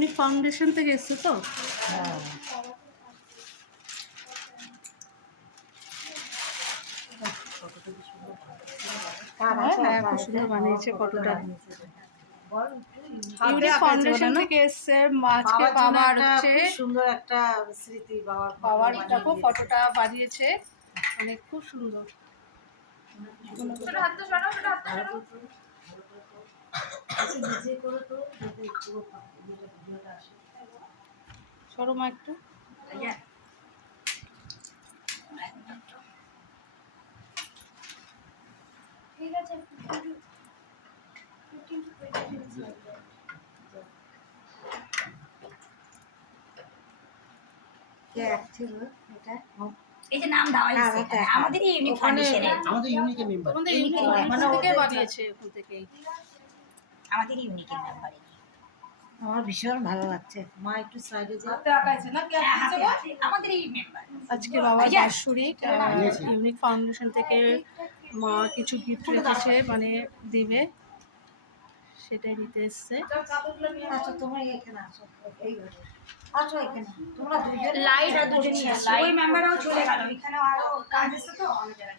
Unique foundation থেকে এসছে তো? হ্যাঁ হ্যাঁ হ্যাঁ খুব সুন্দর বানিয়েছে ফটোটা। হাতে ইউনিক আঁকা ফাউন্ডেশন থেকে এসছে মাছকে বাবার বাবার জন্য একটা হচ্ছে। সুন্দর একটা স্মৃতি বাবার বাবার দেখো ফটোটা বানিয়েছে। মানে খুব সুন্দর। তো একটু। ঠিক আছে এই যে নাম দেওয়া হ্যাঁ, হয়েছে। আমাদের ইউনিক আমাদের ইউনিকের মেম্বার মানে ওদের- বানিয়েছে ওখান থেকেই। আমাদের ইউনিকের নাম্বার আমার ভীষণ ভালো লাগছে। মা একটু সাইডে যাও। আমাদের এই মেম্বার আজকে আচ্ছা। বাৎসরিক ইউনিক ফাউন্ডেশন থেকে মা কিছু গিফট রেখেছে মানে দিবে। সেটাই দিতে এসছে। আচ্ছা তোমরা এখানে আসো এই ঘরে। আসো এখানে। তোমরা দুজন লাইট আর আসছে ওই মেম্বাররাও চলে গেল। এখানে আরও কাজ আছে তো? অনেক জায়গায়